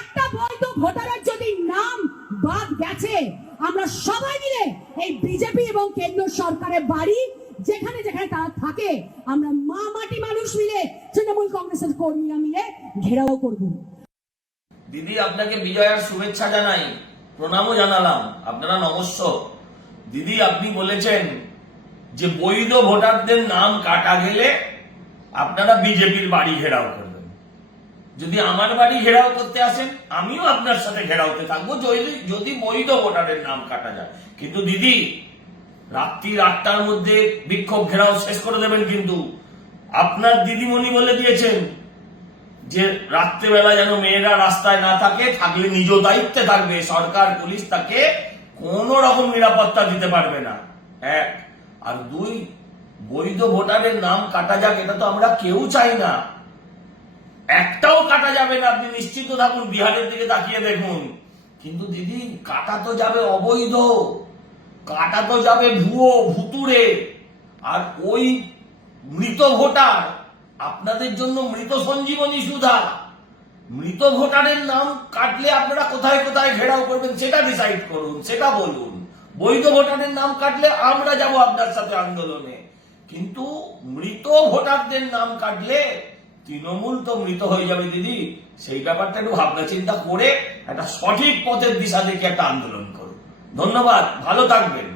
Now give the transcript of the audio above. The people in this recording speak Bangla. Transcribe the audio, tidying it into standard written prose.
একটা বৈধ ভোটারের যদি নাম বাদ গেছে, আমরা সবাই মিলে এই বিজেপি এবং কেন্দ্র সরকারের বাড়ি যেখানে যেখানে তারা থাকে, আমরা মা মাটি মানুষ মিলে, তৃণমূল কংগ্রেসের কর্মীরা মিলে ঘেরাও করব। দিদি, আপনাকে বিজয়ার শুভেচ্ছা জানাই, প্রণামও জানালাম। আপনারা নমস্য। দিদি, আপনি বলেছেন যে বৈধ ভোটারদের নাম কাটা গেলে আপনারা বিজেপির বাড়ি ঘেরাও করবেন। যদি আমার বাড়ি ঘেরাও করতে আসেন, আমিও আপনার সাথে ঘেরাওতে থাকবো যদি বৈধ ভোটারের নাম কাটা যায়। কিন্তু দিদি, রাত্রি 8টার মধ্যে বিক্ষোভ ঘেরাও শেষ করে দেবেন। কিন্তু আপনার দিদিমণি বলে দিয়েছেন যে রাত্রেবেলা যেন মেয়েরা রাস্তায় না থাকে, থাকলে নিজ দায়িত্বে থাকবে, সরকার পুলিশ তাকে কোন রকম নিরাপত্তা দিতে পারবে না। 1 আর 2, বৈধ ভোটারের নাম কাটা যাক, এটা তো আমরা কেউ চাই না। একটাও কাটা যাবে না, আপনি নিশ্চিত থাকুন। বিহারের দিকে তাকিয়ে দেখুন। কিন্তু দিদি, কাটা তো যাবে অবৈধ, কাটা তো যাবে ভুয়ো ভুতুরে। আর ওই মৃত ভোটার আপনাদের জন্য মৃত সঞ্জীবনী সুধা। মৃত ভোটারের নাম কাটলে আপনারা কোথায় কোথায় ঘেরাও করবেন সেটা ডিসাইড করুন, সেটা বলুন। বৈধ ভোটারের নাম কাটলে আমরা যাব আপনার সাথে আন্দোলনে, কিন্তু মৃত ভোটারদের নাম কাটলে তৃণমূল তো মৃত হয়ে যাবে। দিদি, সেই ব্যাপারটা একটু ভাবনা চিন্তা করে একটা সঠিক পথের দিশা দেখে একটা আন্দোলন করুন। ধন্যবাদ, ভালো থাকবেন।